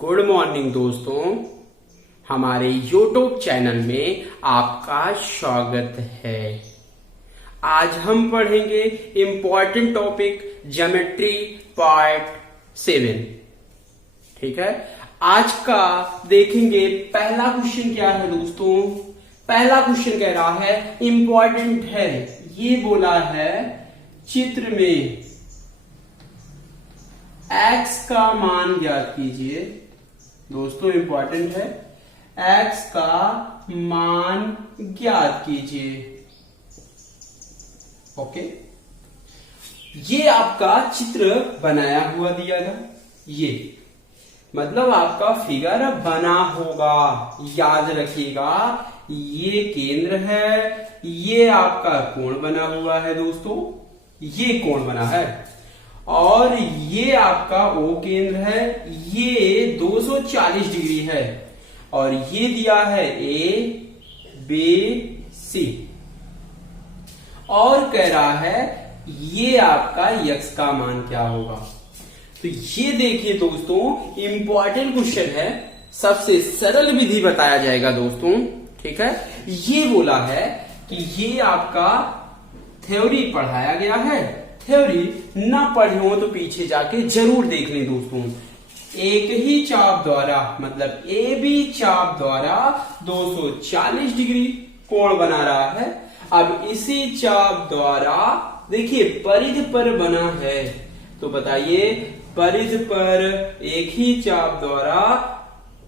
Good morning दोस्तों, हमारे YouTube channel में आपका स्वागत है। आज हम पढ़ेंगे इंपॉर्टेंट टॉपिक ज्योमेट्री पार्ट 7। ठीक है, आज का देखेंगे पहला क्वेश्चन क्या है दोस्तों। पहला क्वेश्चन कह रहा है इंपॉर्टेंट है, ये बोला है चित्र में x का मान ज्ञात कीजिए। दोस्तों इंपॉर्टेंट है, x का मान ज्ञात कीजिए। ओके, ये आपका चित्र बनाया हुआ दिया था, ये मतलब आपका फिगर बना होगा। याद रखिएगा, ये केंद्र है, ये आपका कोण बना हुआ है दोस्तों, ये कोण बना है और ये आपका O केंद्र है, ये 240 डिग्री है और ये दिया है ABC और कह रहा है ये आपका x का मान क्या होगा। तो ये देखिए दोस्तों, इंपॉर्टेंट क्वेश्चन है, सबसे सरल विधि बताया जाएगा दोस्तों। ठीक है, ये बोला है कि ये आपका थ्योरी पढ़ाया गया है। थ्योरी ना पढ़े हो तो पीछे जाके जरूर देख लें दोस्तों। एक ही चाप द्वारा मतलब AB चाप द्वारा 240 डिग्री कोण बना रहा है। अब इसी चाप द्वारा देखिए परिधि पर बना है, तो बताइए परिधि पर एक ही चाप द्वारा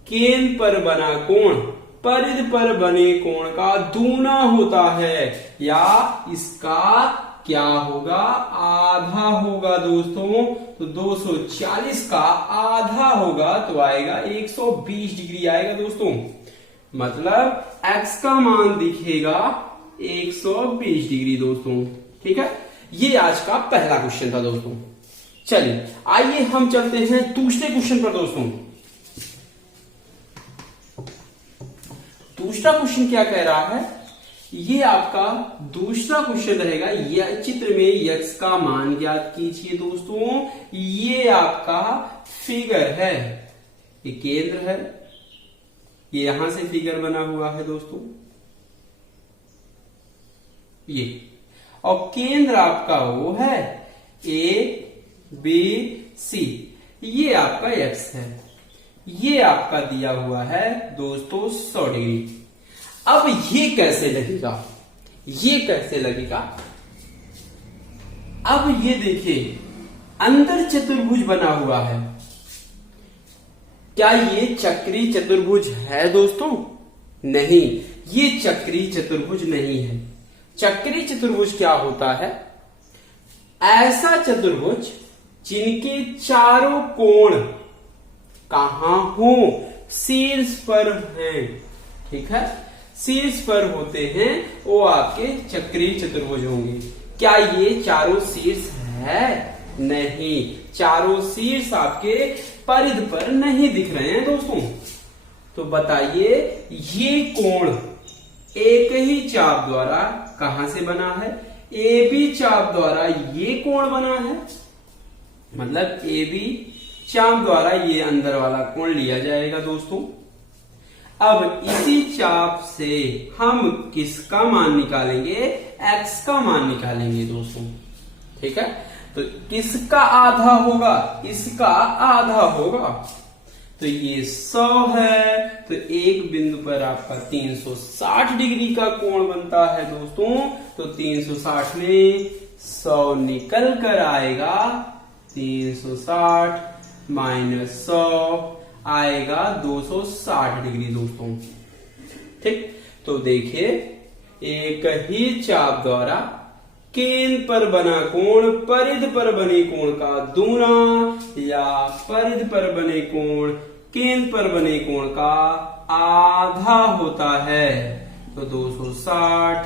केंद्र पर बना कोण परिधि पर बने कोण का दूना होता है, या इसका क्या होगा, आधा होगा दोस्तों। तो 240 का आधा होगा तो आएगा 120 डिग्री आएगा दोस्तों। मतलब x का मान दिखेगा 120 डिग्री दोस्तों। ठीक है, ये आज का पहला क्वेश्चन था दोस्तों। चलिए आइए हम चलते हैं दूसरे क्वेश्चन पर दोस्तों। दूसरा क्वेश्चन क्या कह रहा है, ये आपका दूसरा क्वेश्चन रहेगा। यह चित्र में x का मान ज्ञात कीजिए दोस्तों। ये आपका फिगर है, ये केंद्र है, ये यहां से फिगर बना हुआ है दोस्तों, ये और केंद्र आपका वो है ABC, ये आपका x है, ये आपका दिया हुआ है दोस्तों 100 डिग्री। अब ये कैसे लगेगा, ये कैसे लगेगा। अब ये देखिए अंदर चतुर्भुज बना हुआ है, क्या ये चक्री चतुर्भुज है दोस्तों? नहीं, ये चक्री चतुर्भुज नहीं है। चक्री चतुर्भुज क्या होता है, ऐसा चतुर्भुज जिनके चारों कोण कहां हो, शीर्ष पर हैं। ठीक है, शीर्ष पर होते हैं वो आपके चक्री चतुर्भुज होंगे। क्या ये चारों शीर्ष है? नहीं, चारों शीर्ष आपके परिधि पर नहीं दिख रहे हैं दोस्तों। तो बताइए ये कोण एक ही चाप द्वारा कहां से बना है, AB चाप द्वारा ये कोण बना है, मतलब AB चाप द्वारा ये अंदर वाला कोण लिया जाएगा दोस्तों। अब इसी चाप से हम किसका मान निकालेंगे, x का मान निकालेंगे दोस्तों। ठीक है, तो किसका आधा होगा, इसका आधा होगा। तो ये 100 है, तो एक बिंदु पर आपका 360 डिग्री का कोण बनता है दोस्तों। तो 360 में 100 निकल कर आएगा, 360 माइनस 100 आएगा 260 डिग्री दोस्तों। ठीक, तो देखिए एक ही चाप द्वारा केंद्र पर बना कोण परिधि पर बने कोण का दूना, या परिधि पर बने कोण केंद्र पर बने कोण का आधा होता है। तो 260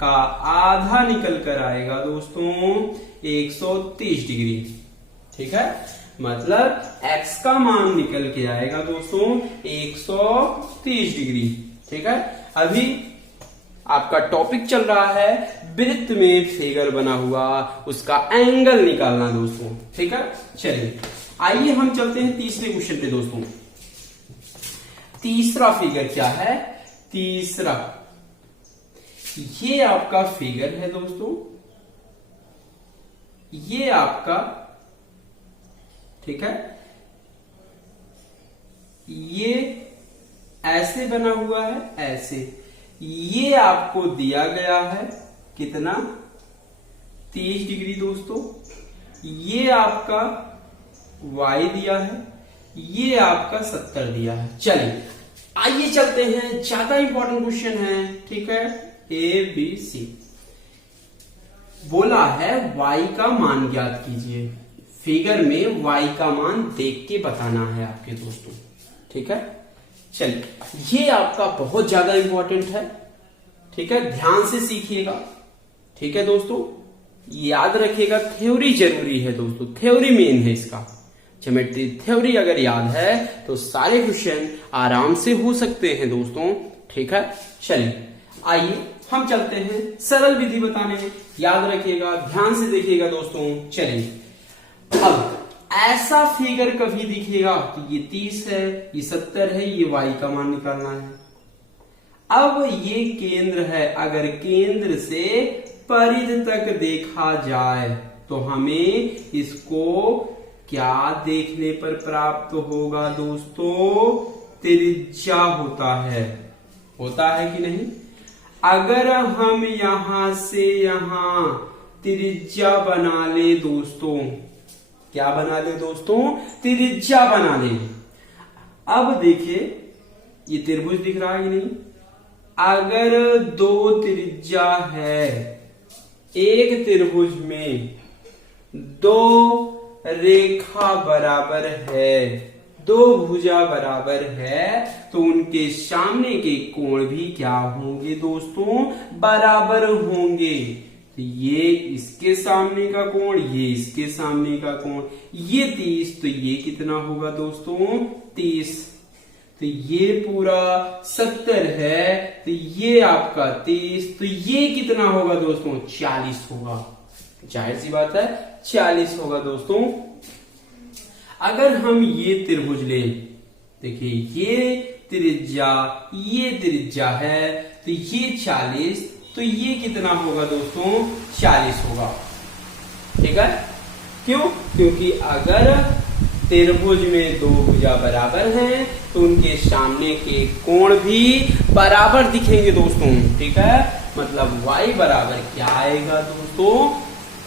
का आधा निकल कर आएगा दोस्तों 130 डिग्री। ठीक है, मतलब x का मान निकल के आएगा दोस्तों 130 डिग्री। ठीक है, अभी आपका टॉपिक चल रहा है वृत्त में फिगर बना हुआ, उसका एंगल निकालना दोस्तों। ठीक है, चलिए आइए हम चलते हैं तीसरे क्वेश्चन पे दोस्तों। तीसरा फिगर क्या है, तीसरा ये आपका फिगर है दोस्तों, ये आपका, ठीक है, ये ऐसे बना हुआ है, ऐसे, ये आपको दिया गया है कितना, 30 डिग्री दोस्तों। ये आपका y दिया है, ये आपका 70 दिया है। चलिए आइए चलते हैं, ज्यादा इंपॉर्टेंट क्वेश्चन है, ठीक है। ABC बोला है y का मान ज्ञात कीजिए, फिगर में y का मान देख के बताना है आपके दोस्तों, ठीक है। चलिए ये आपका बहुत ज्यादा इंपॉर्टेंट है, ठीक है, ध्यान से सीखिएगा, ठीक है दोस्तों, याद रखिएगा, थ्योरी जरूरी है दोस्तों, थ्योरी मेन है इसका। ज्योमेट्री थ्योरी अगर याद है तो सारे क्वेश्चन आराम से हो सकते हैं दोस्तों, ठीक है। चलिए आइए हम चलते हैं सरल विधि बताने, याद रखिएगा, ध्यान से देखिएगा दोस्तों। चलिए अब ऐसा फिगर कभी दिखेगा कि ये 30 है, ये 70 है, ये y का मान निकालना है। अब ये केंद्र है, अगर केंद्र से परिधि तक देखा जाए तो हमें इसको क्या देखने पर प्राप्त होगा दोस्तों, त्रिज्या होता है कि नहीं। अगर हम यहां से यहां त्रिज्या बना ले दोस्तों, क्या बना ले दोस्तों, त्रिज्या बना ले। अब देखिए ये त्रिभुज दिख रहा है कि नहीं, अगर दो त्रिज्या है, एक त्रिभुज में दो रेखा बराबर है, दो भुजा बराबर है, तो उनके सामने के कोण भी क्या होंगे दोस्तों, बराबर होंगे। तो ये इसके सामने का कोण, ये इसके सामने का कोण, ये 30, तो ये कितना होगा दोस्तों, 30। तो ये पूरा 70 है, तो ये आपका 30, तो ये कितना होगा दोस्तों, 40 होगा। जाहिर सी बात है 40 होगा दोस्तों। अगर हम ये त्रिभुज लें, देखिए ये त्रिज्या है, तो ये 40, तो ये कितना होगा दोस्तों, 40 होगा, ठीक है। क्यों, क्योंकि अगर त्रिभुज में दो भुजा बराबर हैं तो उनके सामने के कोण भी बराबर दिखेंगे दोस्तों, ठीक है। मतलब y बराबर क्या आएगा दोस्तों,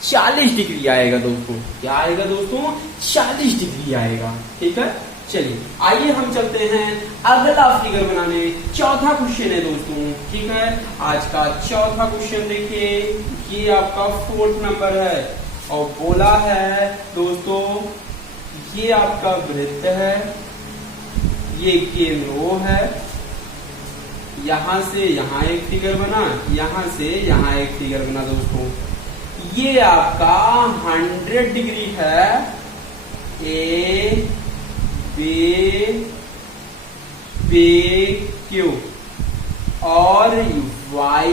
40 डिग्री आएगा दोस्तों। क्या आएगा दोस्तों, 40 डिग्री आएगा, ठीक है। चलिए आइए हम चलते हैं अगला फिगर बनाने, चौथा क्वेश्चन है दोस्तों, ठीक है। आज का चौथा क्वेश्चन देखिए, ये आपका 4th नंबर है और बोला है दोस्तों, ये आपका वृत्त है, ये केंद्र O है, यहां से यहां एक फिगर बना, यहां से यहां एक फिगर बना दोस्तों। ये आपका 100 डिग्री है, A B Q और Y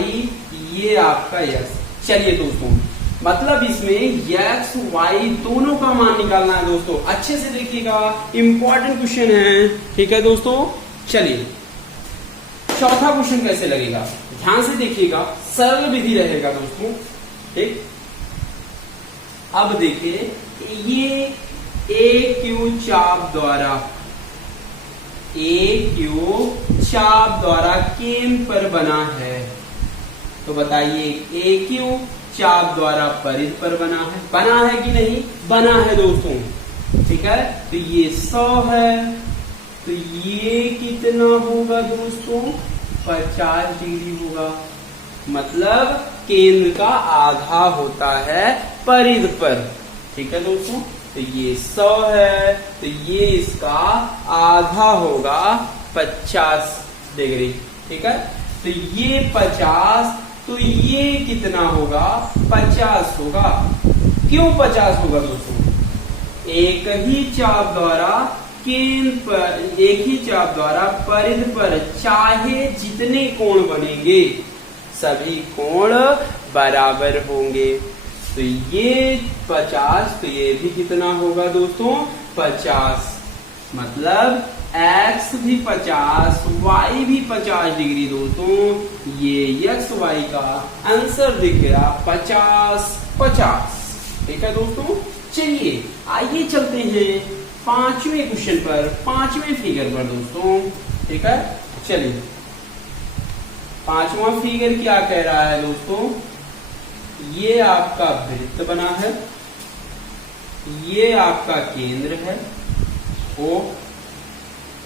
ये आपका X। चलिए दोस्तों, मतलब इसमें x y दोनों का मान निकालना है दोस्तों। अच्छे से देखिएगा, इंपॉर्टेंट क्वेश्चन है, ठीक है दोस्तों। चलिए चौथा क्वेश्चन कैसे लगेगा, ध्यान से देखिएगा, सरल विधि रहेगा दोस्तों, ठीक। अब देखिए ये AQ चाप द्वारा केंद्र पर बना है, तो बताइए AQ चाप द्वारा परिधि पर बना है कि नहीं, बना है दोस्तों, ठीक है। तो ये 100 है, तो ये कितना होगा दोस्तों, 50 डिग्री होगा। मतलब केंद्र का आधा होता है परिधि पर, ठीक है दोस्तों। तो ये 100 है, तो ये इसका आधा होगा 50 डिग्री, ठीक है। तो ये 50, तो ये कितना होगा, 50 होगा। क्यों 50 होगा दोस्तों, एक ही चाप द्वारा केंद्र पर, एक ही चाप द्वारा परिधि पर चाहे जितने कोण बनेंगे सभी कोण बराबर होंगे। तो ये 50, तो ये भी कितना होगा दोस्तों, 50। मतलब एक्स भी 50, वाई भी 50 डिग्री दोस्तों। ये एक्स वाई का आंसर दिख गया 50-50। ठीक है दोस्तों, चलिए आइए चलते हैं पांचवें क्वेश्चन पर, पांचवें फिगर पर दोस्तों। ठीक है, चलिए पांचवा फिगर क्या कह रहा है दोस्तों। ये आपका वृत्त बना है, ये आपका केंद्र है, वो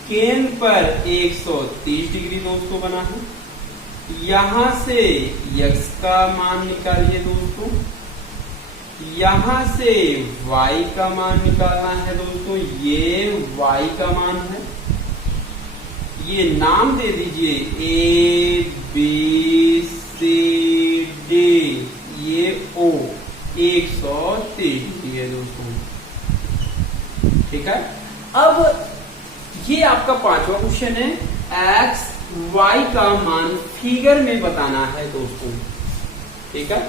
केंद्र पर 130 डिग्री दोस्तों बना है। यहां से x का मान निकालिए दोस्तों, यहां से y का मान निकालना है दोस्तों। ये y का मान है, ये नाम दे दीजिए A B C D, ये O 130 डिग्री है दोस्तों। ठीक है, अब ये आपका पांचवा क्वेश्चन है, x y का मान फिगर में बताना है दोस्तों। ठीक है,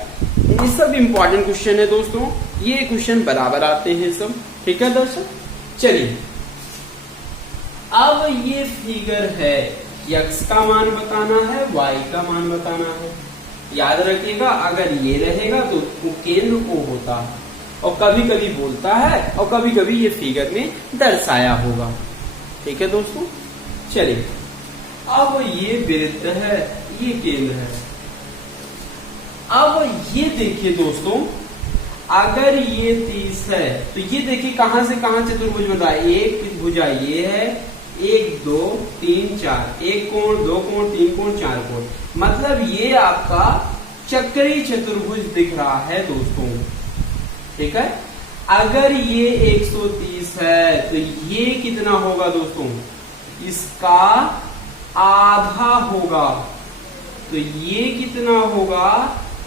ये सब इंपॉर्टेंट क्वेश्चन है दोस्तों, ये क्वेश्चन बराबर आते हैं सब। ठीक है दर्शक, चलिए अब ये फिगर है, x का मान बताना है, y का मान बताना है। याद रखिएगा, अगर ये रहेगा तो वो केंद्र O होता है, और कभी कभी बोलता है और कभी कभी ये फिगर में दर्शाया होगा। ठीक है दोस्तों, चलिए अब ये वृत्त है, ये केंद्र है। अब ये देखिए दोस्तों, अगर ये 30 है तो ये देखिए कहां से कहां चतुर्भुज बना है। एक भुजा ये है, 1 2 3 4, एक कोण, दो कोण, तीन कोण, चार कोण, मतलब ये आपका चक्रीय चतुर्भुज दिख रहा है दोस्तों। ठीक है, अगर ये 130 है तो ये कितना होगा दोस्तों, इसका आधा होगा, तो ये कितना होगा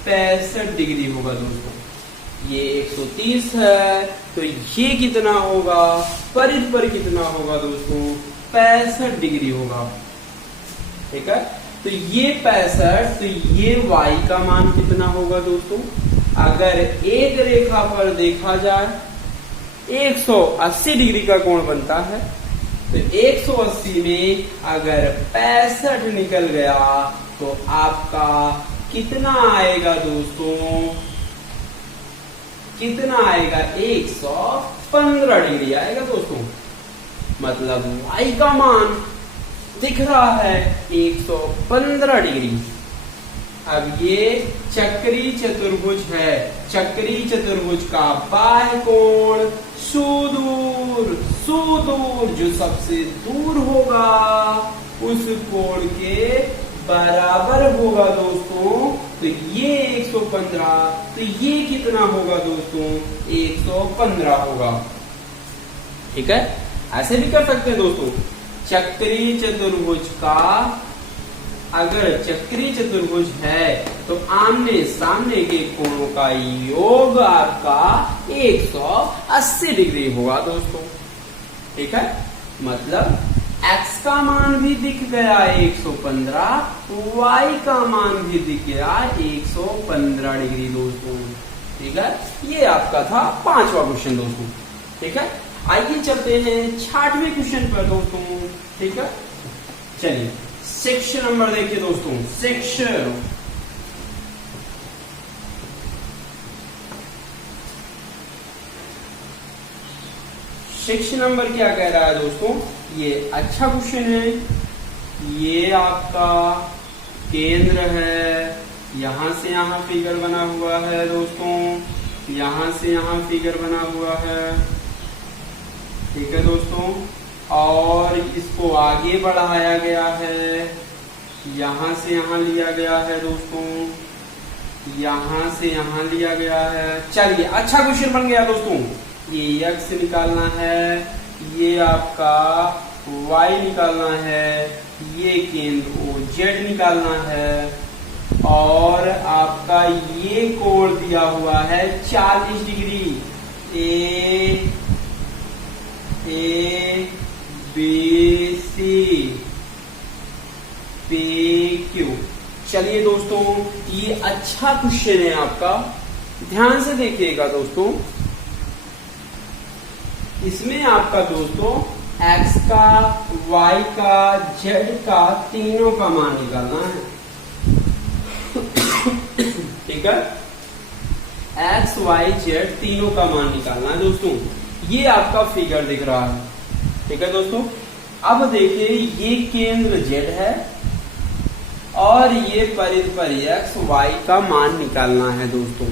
65 डिग्री होगा दोस्तों। ये 130 है तो ये कितना होगा, परिध पर कितना होगा दोस्तों, 65 डिग्री होगा। ठीक है, तो ये 65, तो ये y का मान कितना होगा दोस्तों। अगर एक रेखा पर देखा जाए 180 डिग्री का कोण बनता है, तो 180 में अगर 65 निकल गया तो आपका कितना आएगा दोस्तों, कितना आएगा 115 डिग्री आएगा दोस्तों। मतलब y का मान दिख रहा है 115 डिग्री। अब ये चक्रीय चतुर्भुज है, चक्रीय चतुर्भुज का बाह्य कोण सुदूर, सुदूर जो सबसे दूर होगा उस कोण के बराबर होगा दोस्तों। तो ये 115, तो ये कितना होगा दोस्तों, 115 होगा। ठीक है, ऐसे भी कर सकते हैं दोस्तों। चक्रीय चतुर्भुज का, अगर चक्रीय चतुर्भुज है तो आमने सामने के कोणों का योग आपका 180 डिग्री होगा दोस्तों। ठीक है, मतलब x का मान भी दिख गया 115, y का मान भी दिख गया 115 डिग्री दोस्तों। ठीक है, ये आपका था पांचवा क्वेश्चन दोस्तों। ठीक है, आइए चलते हैं छठवें क्वेश्चन पर दोस्तों। ठीक है, चलिए सेक्शन नंबर देखिए दोस्तों, सेक्शन सेक्शन नंबर क्या कह रहा है दोस्तों। ये अच्छा क्वेश्चन है। ये आपका केंद्र है, यहां से यहां फिगर बना हुआ है दोस्तों, यहां से यहां फिगर बना हुआ है। ठीक है दोस्तों, और इसको आगे बढ़ाया गया है, यहां से यहां लिया गया है दोस्तों, यहां से यहां लिया गया है। चलिए अच्छा क्वेश्चन बन गया दोस्तों। ये x निकालना है, ये आपका y निकालना है, ये केंद्र OZ निकालना है, और आपका ये कोण दिया हुआ है 40 degree, A B C PQ। चलिए दोस्तों, ये अच्छा क्वेश्चन है आपका, ध्यान से देखिएगा दोस्तों। इसमें आपका दोस्तों x का, y का, z का, तीनों का मान निकालना है। ठीक है, x, y, z तीनों का मान निकालना है दोस्तों। ये आपका फिगर दिख रहा है। ठीक है दोस्तों, अब देखिए ये केंद्र z है और ये परिधि पर x, y का मान निकालना है दोस्तों।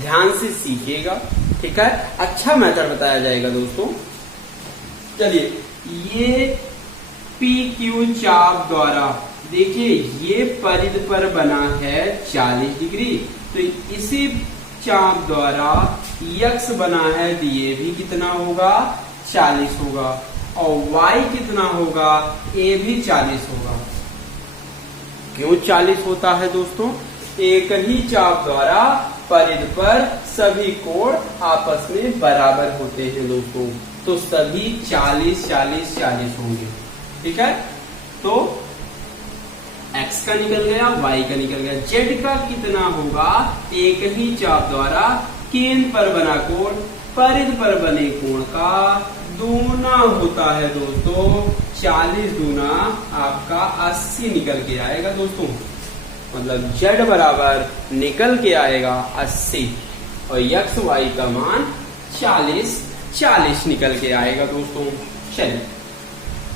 ध्यान से सीखिएगा। ठीक है, अच्छा मेथड बताया जाएगा दोस्तों। चलिए, ये पी क्यू चाप द्वारा, देखिए ये परिधि पर बना है 40 डिग्री, तो इसी चाप द्वारा यक्स बना है, तो ये भी कितना होगा, 40 होगा, और y कितना होगा, ये भी 40 होगा। क्यों 40 होता है दोस्तों? एक ही चाप द्वारा परिधि पर सभी कोण आपस में बराबर होते हैं दोस्तों, तो सभी 40 40 40 होंगे। ठीक है, तो x का निकल गया, y का निकल गया, z का कितना होगा, एक ही चाप द्वारा केंद्र पर बना कोण परिधि पर बने कोण का दूना होता है दोस्तों। 40 दूना आपका 80 निकल के आएगा दोस्तों, मतलब z बराबर निकल के आएगा 80 और x y का मान 40 40 निकल के आएगा दोस्तों। चलिए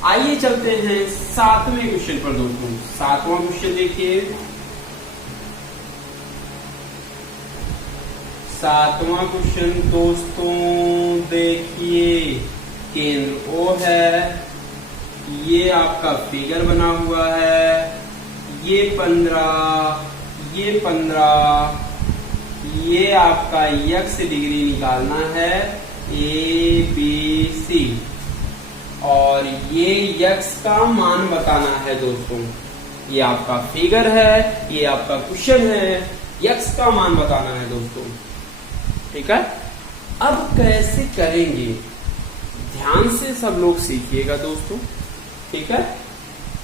आइए चलते हैं 7वें क्वेश्चन पर दोस्तों। 7वां क्वेश्चन देखिए, 7वां क्वेश्चन दोस्तों देखिए, केंद्र O है, ये आपका फिगर बना हुआ है, ये 15, ये 15, ये आपका x डिग्री निकालना है ABC, और ये x का मान बताना है दोस्तों। ये आपका फिगर है, ये आपका क्वेश्चन है, x का मान बताना है दोस्तों। ठीक है, अब कैसे करेंगे, ध्यान से सब लोग सीखिएगा दोस्तों। ठीक है,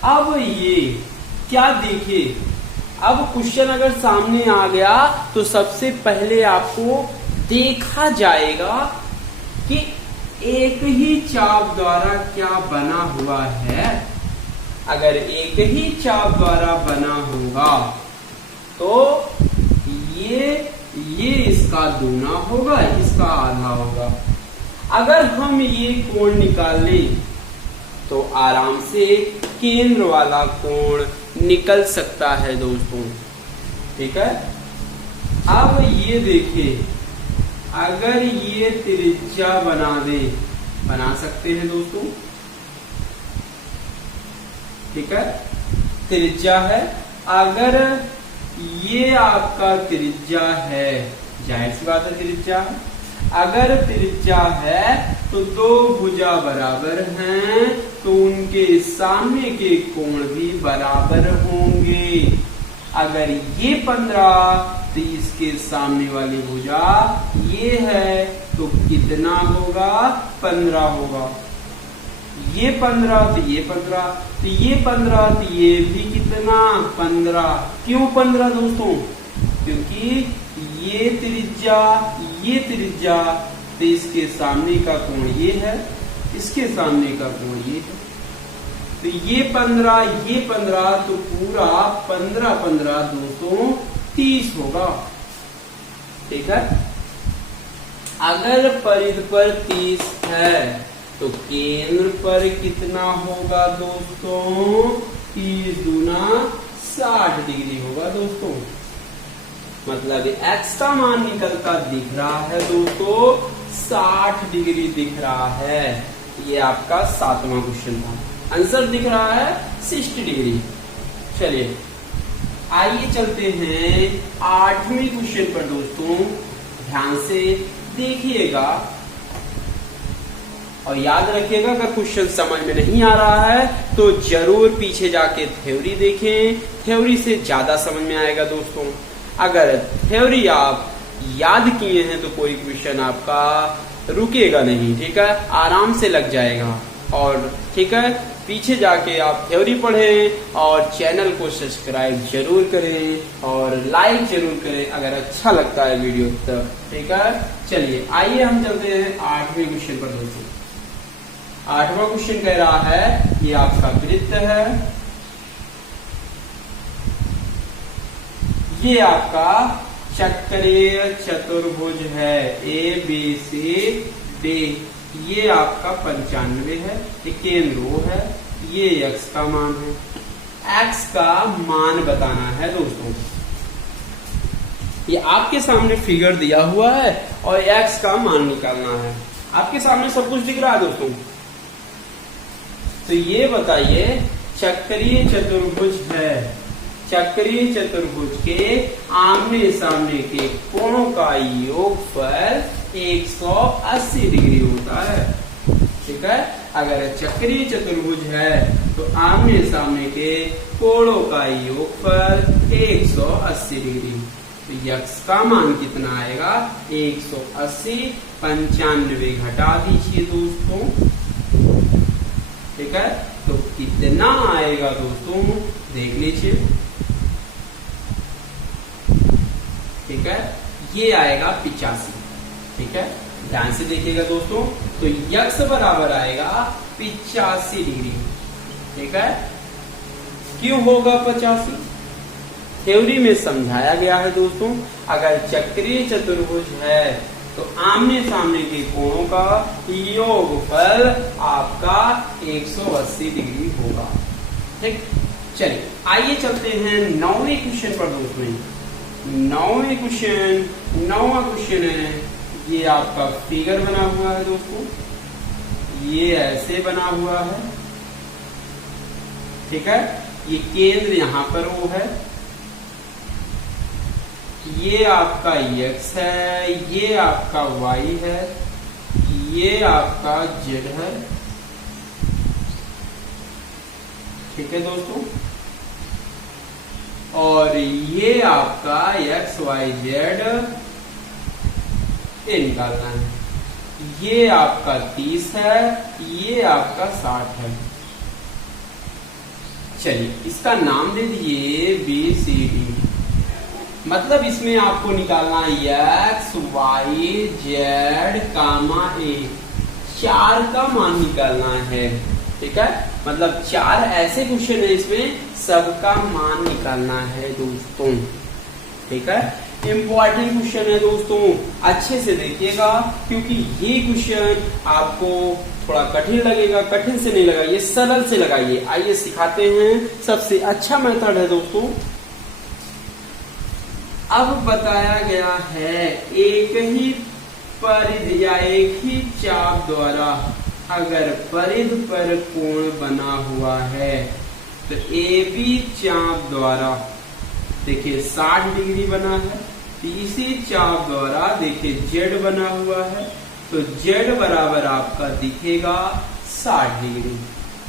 अब ये क्या, देखिए अब क्वेश्चन अगर सामने आ गया तो सबसे पहले आपको देखा जाएगा कि एक ही चाप द्वारा क्या बना हुआ है। अगर एक ही चाप द्वारा बना होगा तो ये इसका दूना होगा, इसका आधा होगा। अगर हम ये कोण निकाल लें तो आराम से केंद्र वाला कोण निकल सकता है दोस्तों। ठीक है, अब ये देखिए, अगर ये त्रिज्या बना सकते हैं दोस्तों। ठीक है, त्रिज्या है, अगर ये आपका त्रिज्या है, जाहिर सी बात है त्रिज्या है, अगर त्रिज्या है तो दो भुजा बराबर हैं, तो उनके सामने के कोण भी बराबर होंगे। अगर ये 15 तो इसके सामने वाली भुजा ये है, तो कितना होगा, 15 होगा। ये 15 तो ये 15, तो ये 15 तो ये भी कितना, 15। क्यों 15 दोस्तों? क्योंकि ये त्रिज्या, तो इसके सामने का कोण ये है, इसके सामने का कोण ये है, तो ये 15 तो पूरा 15 दोस्तों 30 होगा। ठीक है, अगर परिधि पर 30 है तो केंद्र पर कितना होगा दोस्तों, 30 दूना 60 डिग्री होगा दोस्तों। मतलब x का मान निकलता दिख रहा है दोस्तों, 60 डिग्री दिख रहा है। ये आपका 7वां क्वेश्चन था, आंसर दिख रहा है 60 डिग्री। चलिए आइए चलते हैं 8वें क्वेश्चन पर दोस्तों, ध्यान से देखिएगा और याद रखिएगा। अगर क्वेश्चन समझ में नहीं आ रहा है तो जरूर पीछे जाके थ्योरी देखें, थ्योरी से ज्यादा समझ में आएगा दोस्तों। अगर थ्योरी आप याद किए हैं तो कोई क्वेश्चन आपका रुकेगा नहीं। ठीक है, आराम से लग जाएगा। और ठीक है, पीछे जाके आप थ्योरी पढ़ें और चैनल को सब्सक्राइब जरूर करें और लाइक जरूर करें अगर अच्छा लगता है वीडियो तो। ठीक है, चलिए आइए हम चलते हैं 8वें क्वेश्चन पर दोस्तों। 8वां क्वेश्चन कह रहा है ये आपका वृत्त है, ये आपका चक्रीय चतुर्भुज है, ABCD, ये आपका 95 है, ये केंद्र O है, ये x का मान है। x का मान बताना है दोस्तों। ये आपके सामने फिगर दिया हुआ है और x का मान निकालना है। आपके सामने सब कुछ दिख रहा है दोस्तों। तो ये बताइए चक्रीय चतुर्भुज है, चक्रीय चतुर्भुज के आमने सामने के कोणों का योगफल 180 डिग्री होता है। ठीक है, अगर चक्रीय चतुर्भुज है तो आमने सामने के कोणों का योगफल 180 डिग्री। तो x का मान कितना आएगा? 180, 95 घटा दीजिए दोस्तों। ठीक है, तो कितना आएगा दोस्तों देख लीजिए। ठीक है, ये आएगा 85। ठीक है, ध्यान से देखिएगा दोस्तों। तो x बराबर आएगा 85 डिग्री। ठीक है, क्यों होगा 85? थ्योरी में समझाया गया है दोस्तों। अगर चक्रीय चतुर्भुज है तो आमने सामने के कोणों का योगफल आपका 180 डिग्री होगा। ठीक, चलिए आइए चलते हैं 9वें क्वेश्चन पर दोस्तों। 9वां क्वेश्चन है, ये आपका फिगर बना हुआ है दोस्तों, ये ऐसे बना हुआ है। ठीक है, ये केंद्र यहां पर वो है, ये आपका x है, ये आपका y है, ये आपका z है। ठीक है दोस्तों, और ये आपका x y z ये निकालना है। ये आपका 30 है, ये आपका 60 है। चलिए इसका नाम दे दिए BCD। मतलब इसमें आपको निकालना x y z comma a, 4 का मान निकालना है। ठीक है, मतलब 4 ऐसे क्वेश्चन है, इसमें सबका मान निकालना है दोस्तों। ठीक है, इंपॉर्टेंट क्वेश्चन है दोस्तों, अच्छे से देखिएगा क्योंकि ये क्वेश्चन आपको थोड़ा कठिन लगेगा। कठिन से नहीं लगाइए, सरल से लगाइए। आइए सिखाते हैं। सबसे अच्छा मेथड है दोस्तों, अब बताया गया है एक ही परिधि या एक ही चाप द्वारा अगर परिधि पर कोण बना हुआ है तो AB चाप द्वारा देखिए 60 डिग्री बना है, इसी चाप द्वारा देखिए Z बना हुआ है, तो Z बराबर आपका दिखेगा 60 डिग्री।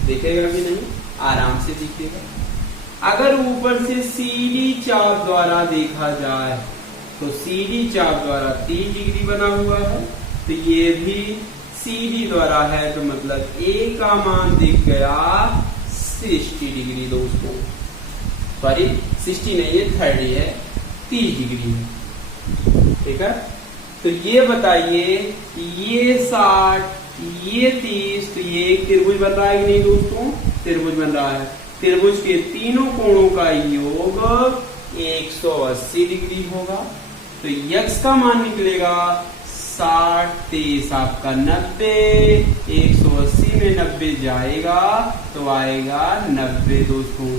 दिखेगा कि नहीं? आराम से दिखेगा। अगर ऊपर से CD चाप द्वारा देखा जाए तो CD चाप द्वारा 30 डिग्री बना हुआ है, तो ये भी CD द्वारा है, तो मतलब A का मान दिख गया 60 डिग्री दोस्तों। सॉरी 60 नहीं है, 30 है, 30 डिग्री। ठीक है, तो ये बताइए ये 60 ये 30, तो ये एक त्रिभुज बन रहा है कि नहीं दोस्तों? त्रिभुज बन रहा है। त्रिभुज के तीनों कोणों का योग 180 डिग्री होगा, तो x का मान निकलेगा 60, 30 आपका 90, 180 में 90 जाएगा तो आएगा 90 दोस्तों।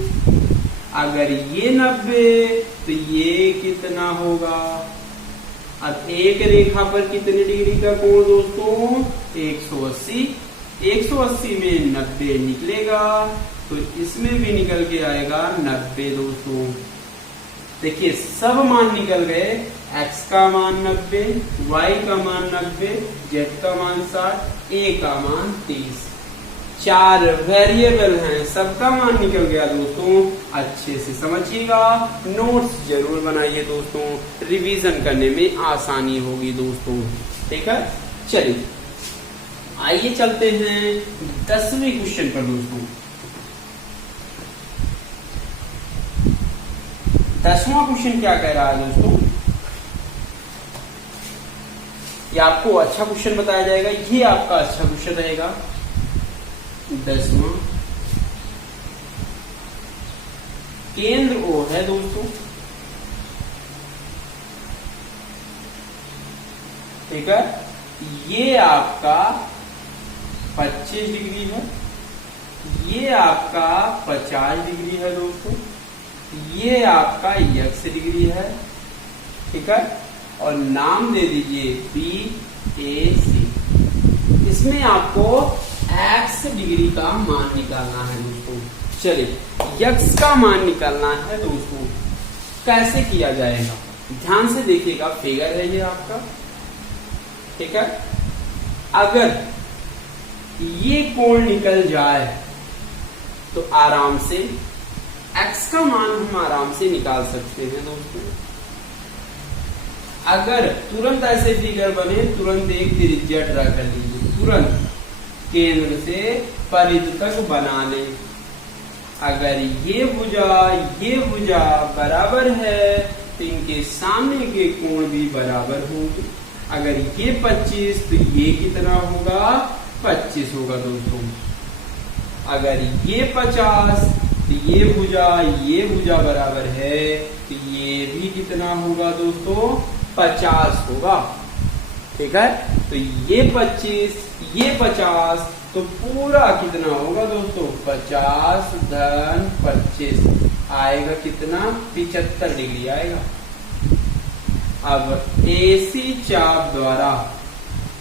अगर ये 90 तो ये कितना होगा? अब एक रेखा पर कितने डिग्री का कोण दोस्तों? 180। 180 में 90 निकलेगा तो इसमें भी निकल के आएगा 90 दोस्तों। देखिए सब मान निकल गए, x का मान 90, y का मान 90, z का मान 60, a का मान 30। 4 वेरिएबल हैं, सबका मान निकल गया दोस्तों। अच्छे से समझिएगा, नोट्स जरूर बनाइए दोस्तों, रिवीजन करने में आसानी होगी दोस्तों। ठीक है, चलिए आइए चलते हैं 10वें क्वेश्चन पर दोस्तों। 10वां क्वेश्चन क्या कह रहा है दोस्तों? ये आपको अच्छा क्वेश्चन बताया जाएगा, ये आपका अच्छा क्वेश्चन रहेगा। 10वां, केंद्र O है दोस्तों, ठीक है। ये आपका 25 डिग्री है, ये आपका 50 डिग्री है दोस्तों, ये आपका x डिग्री है, ठीक है। और नाम दे दीजिए BAC। इसमें आपको x डिग्री का मान निकालना है दोस्तों। चलिए x का मान निकालना है दोस्तों, कैसे किया जाएगा ध्यान से देखिएगा। फिगर है ये आपका, ठीक है। अगर ये कोण निकल जाए तो आराम से x का मान हम आराम से निकाल सकते हैं दोस्तों। अगर तुरंत ऐसे फिगर बने, तुरंत एक त्रिज्या ड्रा कर लीजिए, तुरंत केंद्र से परिधि तक बना लें। अगर ये भुजा बराबर है तो इनके सामने के कोण भी बराबर होंगे। अगर ये 25 तो ये कितना होगा, 25 होगा दोस्तों। अगर ये 50 तो ये भुजा बराबर है तो ये भी कितना होगा दोस्तों, 50 होगा, ठीक है। तो ये 25 ये 50 तो पूरा कितना होगा दोस्तों, 50 धन 25 आएगा कितना, 75 डिग्री आएगा। अब AC चाप द्वारा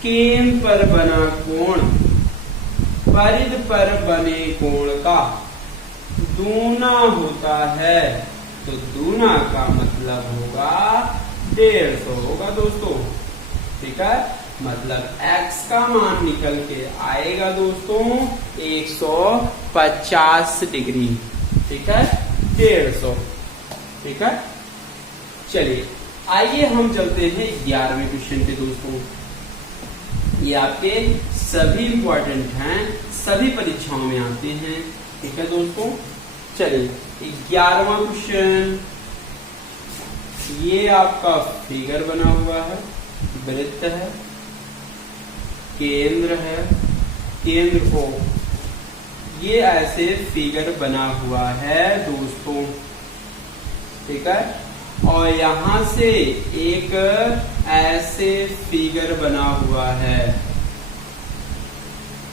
केंद्र पर बना कोण परिधि पर बने कोण का दूना होता है, तो दूना का मतलब होगा 150 होगा दोस्तों, ठीक है। मतलब x का मान निकल के आएगा दोस्तों 150 डिग्री, ठीक है, 150, ठीक है। चलिए आइए हम चलते हैं 11वें क्वेश्चन पे दोस्तों। ये आपके सभी इंपॉर्टेंट हैं, सभी परीक्षाओं में आते हैं, ठीक है दोस्तों। चलिए 11वां क्वेश्चन, ये आपका फिगर बना हुआ है, वृत्त है, केंद्र है, केंद्र को ये ऐसे फिगर बना हुआ है दोस्तों, ठीक है। और यहां से एक ऐसे फिगर बना हुआ है,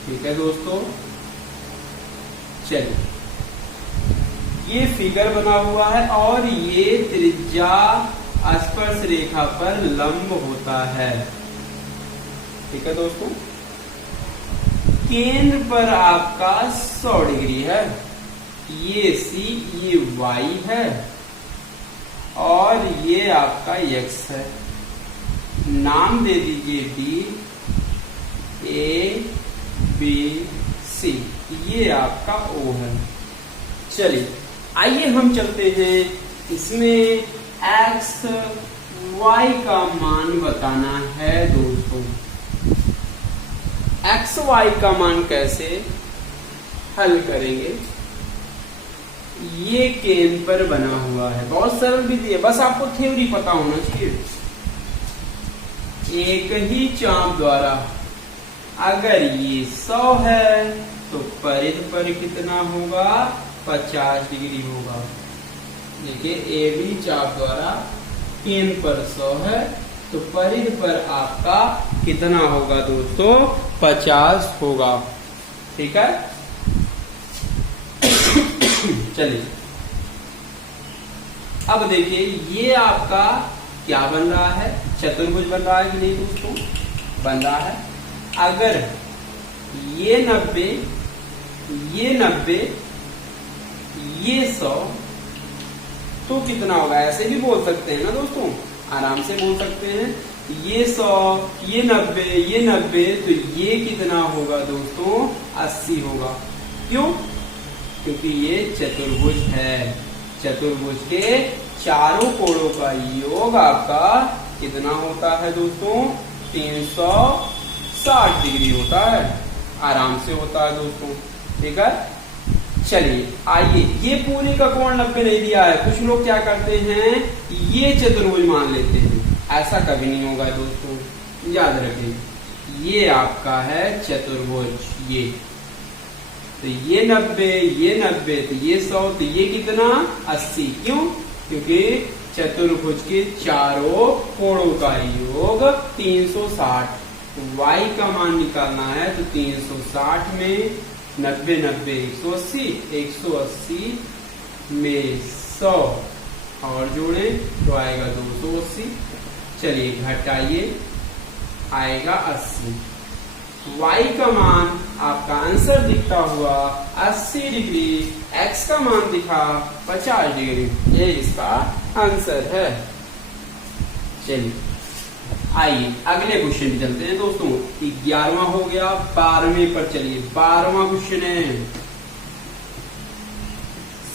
ठीक है दोस्तों। चलिए ये फिगर बना हुआ है और ये त्रिज्या स्पर्श रेखा पर लंब होता है, ठीक है दोस्तों। केंद्र पर आपका 100 डिग्री है, ये C ये Y है और ये आपका x है। नाम दे दीजिए DABC, ये आपका O है। चलिए आइए हम चलते हैं, इसमें x y का मान बताना है दोस्तों। x y का मान कैसे हल करेंगे, ये केंद्र पर बना हुआ है, बहुत सरल विधि है, बस आपको थ्योरी पता होना चाहिए। एक ही चाप द्वारा अगर ये 100 है तो परिधि पर कितना होगा, 50 डिग्री होगा। देखिए AB चाप द्वारा केंद्र पर 100 है तो परिधि पर आपका कितना होगा दोस्तों, 50 होगा, ठीक है। चलिए अब देखिए ये आपका क्या बन रहा है, चतुर्भुज बन रहा है कि नहीं दोस्तों, बन रहा है। अगर ये 90 ये 90 ये 100 तो कितना होगा, ऐसे भी बोल सकते हैं ना दोस्तों, आराम से बोल सकते हैं। ये 100 ये 90 ये 90 तो ये कितना होगा दोस्तों, 80 होगा। क्यों, क्योंकि ये चतुर्भुज है, चतुर्भुज के चारों कोणों का योग आपका कितना होता है दोस्तों, 360 डिग्री होता है, आराम से होता है दोस्तों, ठीक है। चलिए आइए, ये पूरे का कोण 90 नहीं दिया है, कुछ लोग क्या करते हैं ये चतुर्भुज मान लेते हैं, ऐसा कभी नहीं होगा दोस्तों, याद रखें। ये आपका है चतुर्भुज, ये तो ये 90, ये 90, तो ये 100, तो ये कितना 80। क्यों? क्योंकि चतुर्भुज के चारों कोणों का योग 360। y का मान निकालना है तो 360 में 90 90 180, 180 में 100 और जोड़े तो आएगा 280। चलिए घटाइए, आएगा 80। y का मान आपका आंसर दिखता हुआ 80 डिग्री, x का मान दिखा 50 डिग्री, ये इसका आंसर है। चलिए आइए अगले क्वेश्चन पे चलते हैं दोस्तों। 11वां हो गया, 12वें पर चलिए। 12वां क्वेश्चन है,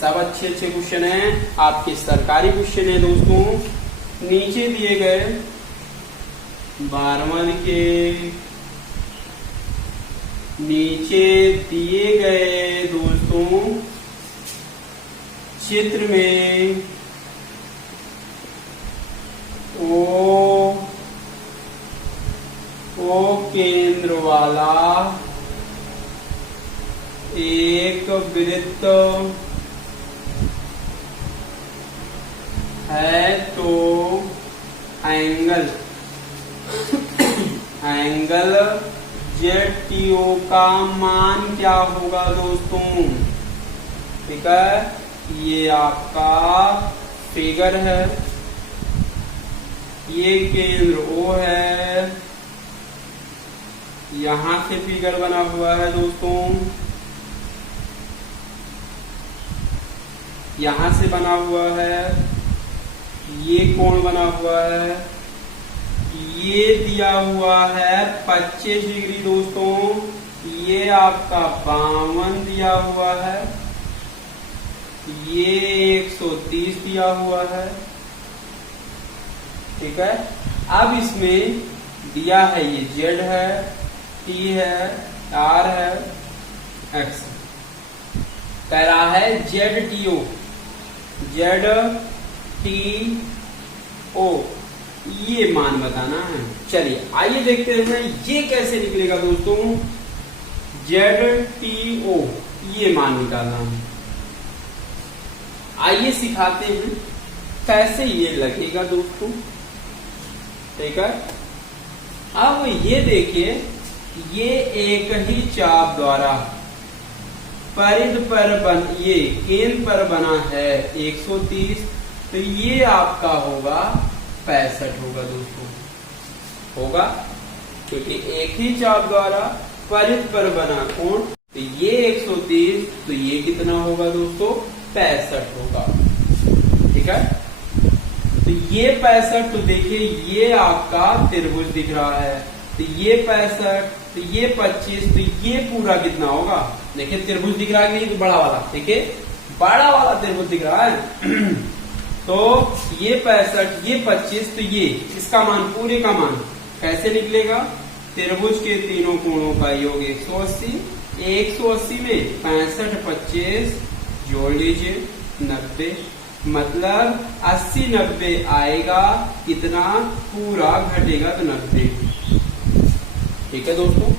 सब अच्छे अच्छे क्वेश्चन हैं, आपके सरकारी क्वेश्चन है दोस्तों। नीचे दिए गए 12वां के नीचे दिए गए दोस्तों चित्र में ओ केंद्र वाला एक वृत्त है तो एंगल ZTO का मान क्या होगा दोस्तों? ठीक है, ये आपका फिगर है, ये केंद्र O है, यहां से फिगर बना हुआ है दोस्तों, यहां से बना हुआ है, ये कोण बना हुआ है, ये दिया हुआ है 25 डिग्री दोस्तों, ये आपका 52 दिया हुआ है, ये 130 दिया हुआ है। ठीक है, अब इसमें दिया है ये Z है, T है, R है, X कह रहा है ZTO, ZTO ये मान बताना है। चलिए आइए देखते हैं ये कैसे निकलेगा दोस्तों। ZTO ये मान निकालना है, आइए सिखाते हैं कैसे ये लगेगा दोस्तों। ठीक है, अब ये देखिए, ये एक ही चाप द्वारा परिध पर ये केंद्र पर बना है 130, तो ये आपका होगा 65 होगा दोस्तों, होगा क्योंकि एक ही चाप द्वारा परिध पर बना कोण, तो ये 130, तो ये कितना होगा दोस्तों 65 होगा। ठीक है, तो ये 65, तो देखिए ये आपका त्रिभुज दिख रहा है, तो ये 65, तो ये 25, तो ये पूरा कितना होगा? देखिए त्रिभुज दिख रहा है कि नहीं, तो बड़ा वाला, ठीक है, बड़ा वाला त्रिभुज दिख रहा है। तो ये 65, ये 25, तो ये इसका मान, पूरे का मान कैसे निकलेगा? त्रिभुज के तीनों कोणों का योग 180, 180 में 65 25 जोड़ लीजिए 90, मतलब 80 90 आएगा, कितना पूरा घटेगा तो 90। ठीक है दोस्तों,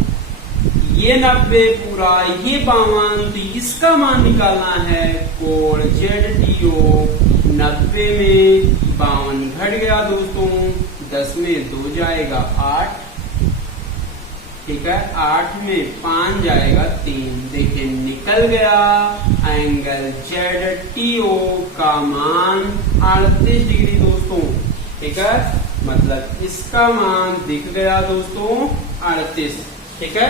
ये 90 पूरा, ये 52, तो इसका मान निकालना है कोण ZTO। 90 में 52 घट गया दोस्तों, 10 में 2 जाएगा 8, ठीक है, 8 में 5 जाएगा 3। देखिए निकल गया एंगल ZTO का मान 38 डिग्री दोस्तों। ठीक है, मतलब इसका मान दिख गया दोस्तों 38। ठीक है,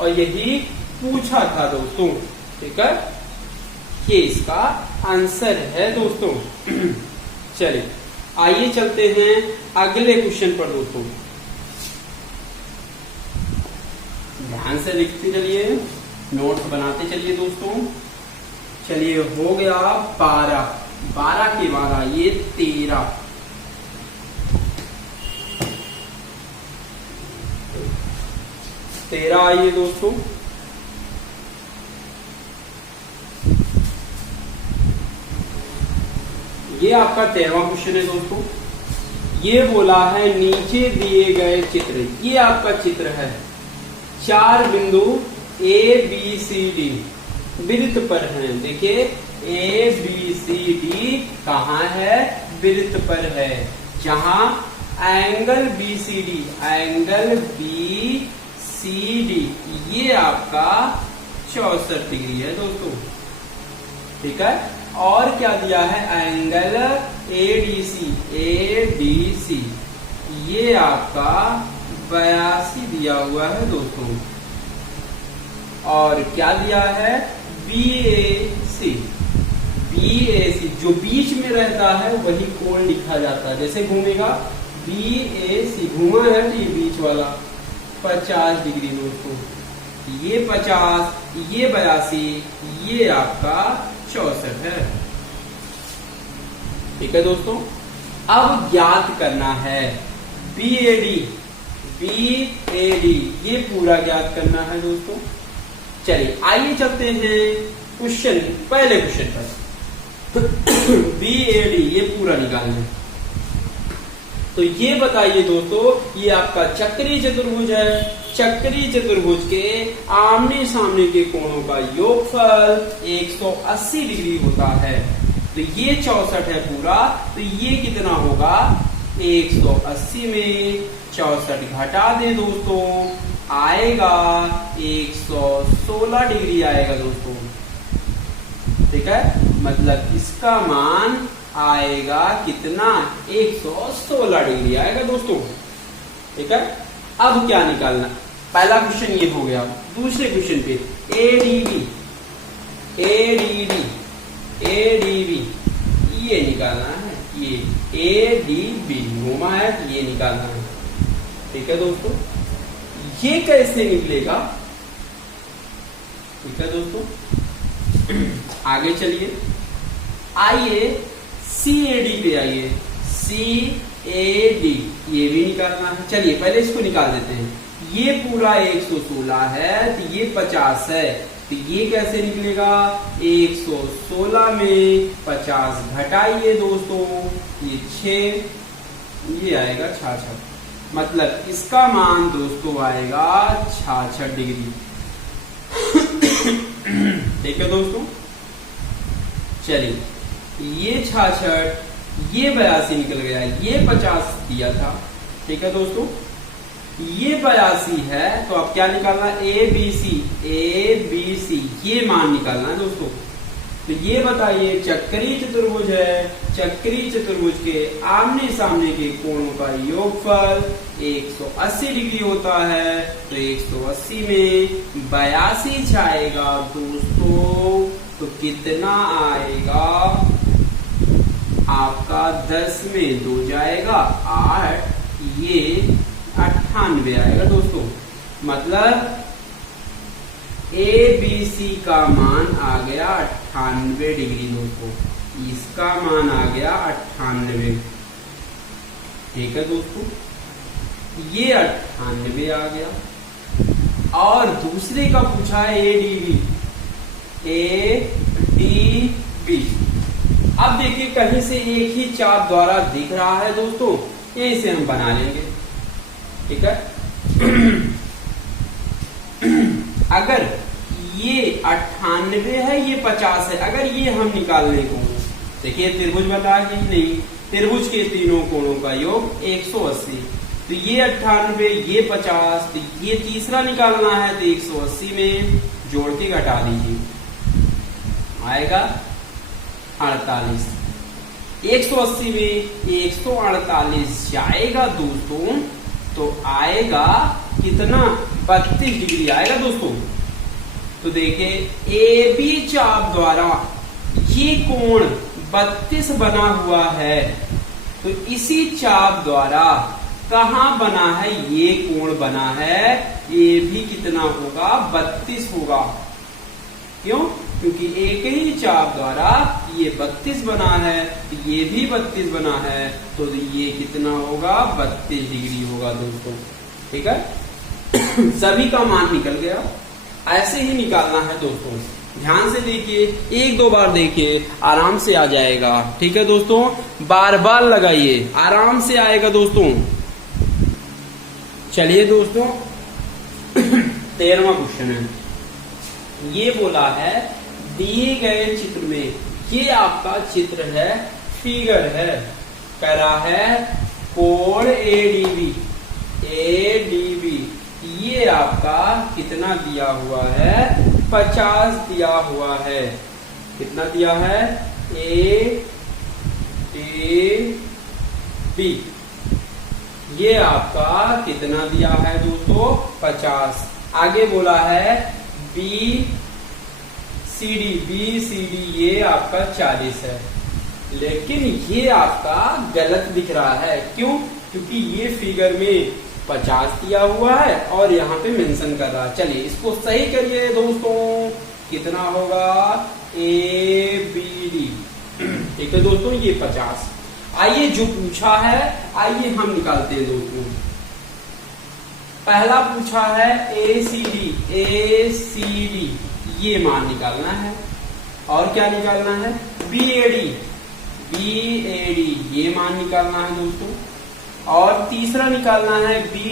और यही पूछा था दोस्तों। ठीक है, ये इसका आंसर है दोस्तों। चलिए आइए चलते हैं अगले क्वेश्चन पर दोस्तों, ध्यान से लिखते चलिए, नोट्स बनाते चलिए दोस्तों। चलिए हो गया 12, 12 के बाद ये 13, आइए दोस्तों। ये आपका 13वां क्वेश्चन है दोस्तों। ये बोला है नीचे दिए गए चित्र, ये आपका चित्र है, 4 बिंदु A B C D, वृत्त पर हैं। देखिए ए बी सी डी कहाँ है, वृत्त पर है, जहां angle B C D, angle B C D ये आपका 64 डिग्री है दोस्तों। ठीक है, और क्या दिया है, एंगल एडीसी, एडीसी ये आपका 82 दिया हुआ है दोस्तों। और क्या दिया है, बीएसी, बीएसी जो बीच में रहता है वही कोण लिखा जाता है, जैसे घूमेगा बीएसी, घूमा है तो ये बीच वाला 50 डिग्री दोस्तों। ये 50, ये 82, ये आपका 64 है। ठीक है दोस्तों, अब ज्ञात करना है बीएडी, बीएडी ये पूरा ज्ञात करना है दोस्तों। चलिए आइए चलते हैं क्वेश्चन, पहले क्वेश्चन पर। बीएडी ये पूरा निकालना है। तो ये बताइए दोस्तों, ये आपका चक्रीय चतुर्भुज है, चक्रीय चतुर्भुज के आमने सामने के कोणों का योगफल 180 डिग्री होता है। तो ये 64 है पूरा, तो ये कितना होगा, 180 में 64 घटा दे दोस्तों, आएगा 116 डिग्री आएगा दोस्तों। ठीक है, मतलब इसका मान आएगा कितना, 116 डिग्री आएगा दोस्तों। ठीक है, अब क्या निकालना, पहला क्वेश्चन ये हो गया। दूसरे क्वेश्चन पे एडीबी, एडीबी, एडीबी ये निकालना है, ये एडीबी घुमा है तो ये निकालना है। ठीक है दोस्तों, ये कैसे निकलेगा, ठीक है दोस्तों। आगे चलिए, आइए CAD पे आइए, CAD ये भी निकालना है। चलिए पहले इसको निकाल देते हैं। ये पूरा 116 है तो ये 50 है, तो ये कैसे निकलेगा, 116 में 50 घटाइए दोस्तों, ये 6, ये आएगा 66, मतलब इसका मान दोस्तों आएगा 66 डिग्री। ठीक है दोस्तों, चलिए ये 66, ये 82 निकल गया, ये 50 दिया था। ठीक है दोस्तों, ये 82 है, तो अब क्या निकालना, ए बी सी ये मान निकालना है दोस्तों। तो ये बताइए चक्रीय चतुर्भुज है, चक्रीय चतुर्भुज के आमने सामने के कोणों का योगफल 180 डिग्री होता है, तो 180 में 82 जाएगा दोस्तों, तो कितना आएगा आपका, 10 में 2 जाएगा 8, ये 98 आएगा दोस्तों। मतलब ABC का मान आ गया 98 डिग्री दोस्तों, इसका मान आ गया 98। ठीक है दोस्तों, ये 98 आ गया। और दूसरे का पूछा है ADB, ADB। अब देखिए कहीं से एक ही चाप द्वारा दिख रहा है दोस्तों, यहीं से हम बना लेंगे। ठीक है, अगर ये 98 है, ये 50 है, अगर ये हम निकालने को, देखिए त्रिभुज बता कि नहीं, त्रिभुज के तीनों कोणों का योग 180, तो ये 98, ये 50, तो ये तीसरा निकालना है, तो 180 में जोड़ के घटा दीजिए, आएगा 48। 180 में 148 जाएगा दोस्तों, तो आएगा कितना, 32 डिग्री आएगा दोस्तों। तो देखिए ए बी चाप द्वारा ये कोण 32 बना हुआ है, तो इसी चाप द्वारा कहाँ बना है, ये कोण बना है, ये भी कितना होगा, 32 होगा। क्यों, क्योंकि एक ही चाप द्वारा ये 32 बना है, ये भी 32 बना है, तो ये कितना होगा, 32 डिग्री होगा दोस्तों। ठीक है, सभी का मान निकल गया। ऐसे ही निकालना है दोस्तों, ध्यान से देखिए, एक दो बार देखिए, आराम से आ जाएगा। ठीक है दोस्तों, बार बार लगाइए, आराम से आएगा दोस्तों। चलिए दोस्तों 13वां क्वेश्चन है, ये बोला है दिए गए चित्र में, ये आपका चित्र है, फिगर है, करा है कोण एडीबी, एडीबी ये आपका कितना दिया हुआ है, 50 दिया हुआ है। कितना दिया है, ए बी ये आपका कितना दिया है दोस्तों, 50। आगे बोला है बी सी डी ये आपका 40 है, लेकिन ये आपका गलत दिख रहा है। क्यों? क्योंकि ये फिगर में 50 दिया हुआ है और यहाँ पे मेंशन कर रहा है। चलिए इसको सही करिए दोस्तों, कितना होगा, ए बी डी। ठीक है दोस्तों, ये 50। आइए जो पूछा है, आइए हम निकालते हैं दोस्तों। पहला पूछा है ए सी डी ये मान निकालना है, और क्या निकालना है, बी ए डी ये मान निकालना है दोस्तों, और तीसरा निकालना है बी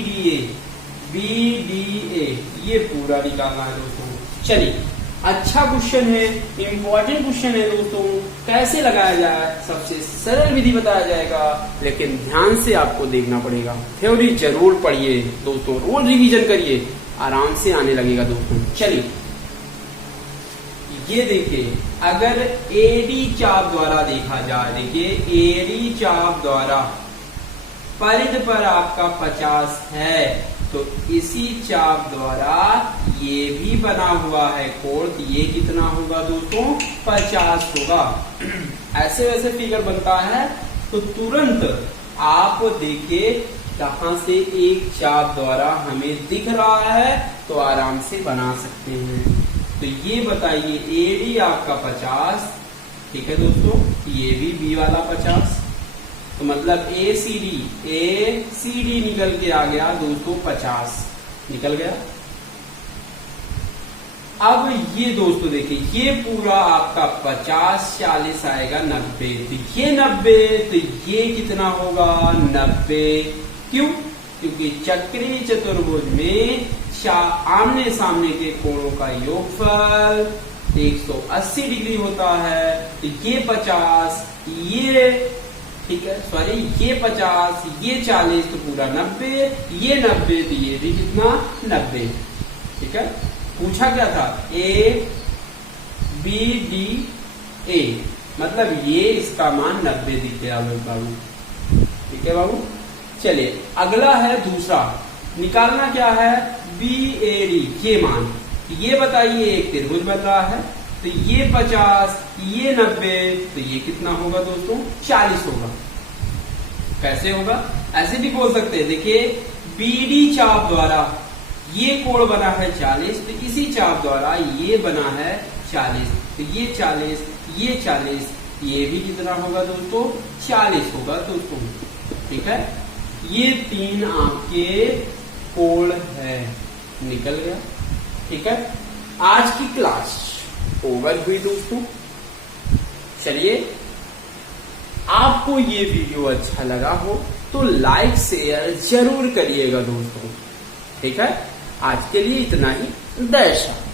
डी ए ये पूरा निकालना है दोस्तों। चलिए, अच्छा क्वेश्चन है, इंपॉर्टेंट क्वेश्चन है दोस्तों। कैसे लगाया जाए, सबसे सरल विधि बताया जाएगा, लेकिन ध्यान से आपको देखना पड़ेगा। थ्योरी जरूर पढ़िए दोस्तों, रोज रिवीजन करिए, आराम से आने लगेगा दोस्तों। चलिए ये देखिए, अगर एडी चाप द्वारा देखा जाए, देखिए एडी चाप द्वारा परिध पर आपका 50 है, तो इसी चाप द्वारा ये भी बना हुआ है कोण, तो ये कितना होगा दोस्तों, 50 होगा। ऐसे वैसे फिगर बनता है तो तुरंत आप देखिए कहां से एक चाप द्वारा हमें दिख रहा है, तो आराम से बना सकते हैं। तो ये बताइए, एडी आपका 50, ठीक है दोस्तों, ये भी बी वाला 50, तो मतलब ए सी डी निकल के आ गया दोस्तों, 50 निकल गया। अब ये दोस्तों देखिए, ये पूरा आपका 50 40 आएगा 90, तो ये 90, तो ये कितना होगा, 90। क्यों? क्योंकि चक्रीय चतुर्भुज में आमने सामने के कोणों का योगफल 180 डिग्री होता है। तो ये 50, ये ठीक है, सॉरी ये 50, ये 40, तो पूरा 90, ये 90, तो ये भी कितना, 90। ठीक है, पूछा क्या था, ए बी डी ए, मतलब ये इसका मान 90 दिख गया बाबू। ठीक है बाबू, चलिए अगला है दूसरा, निकालना क्या है, बी ए डी ये मान। ये बताइए, एक त्रिभुज बन रहा है, तो ये 50, ये 90, तो ये कितना होगा दोस्तों, 40 होगा। कैसे होगा, ऐसे भी बोल सकते हैं, देखिए बीडी चाप द्वारा ये कोण बना है 40, तो इसी चाप द्वारा ये बना है 40, तो ये 40, ये 40, ये भी कितना होगा दोस्तों, 40 होगा दोस्तों। ठीक है, ये 3 आपके कोण है, निकल गया। ठीक है, आज की क्लास ओवर हुई दोस्तों। चलिए, आपको ये वीडियो अच्छा लगा हो तो लाइक शेयर जरूर करिएगा दोस्तों। ठीक है, आज के लिए इतना ही। जय श्री राम।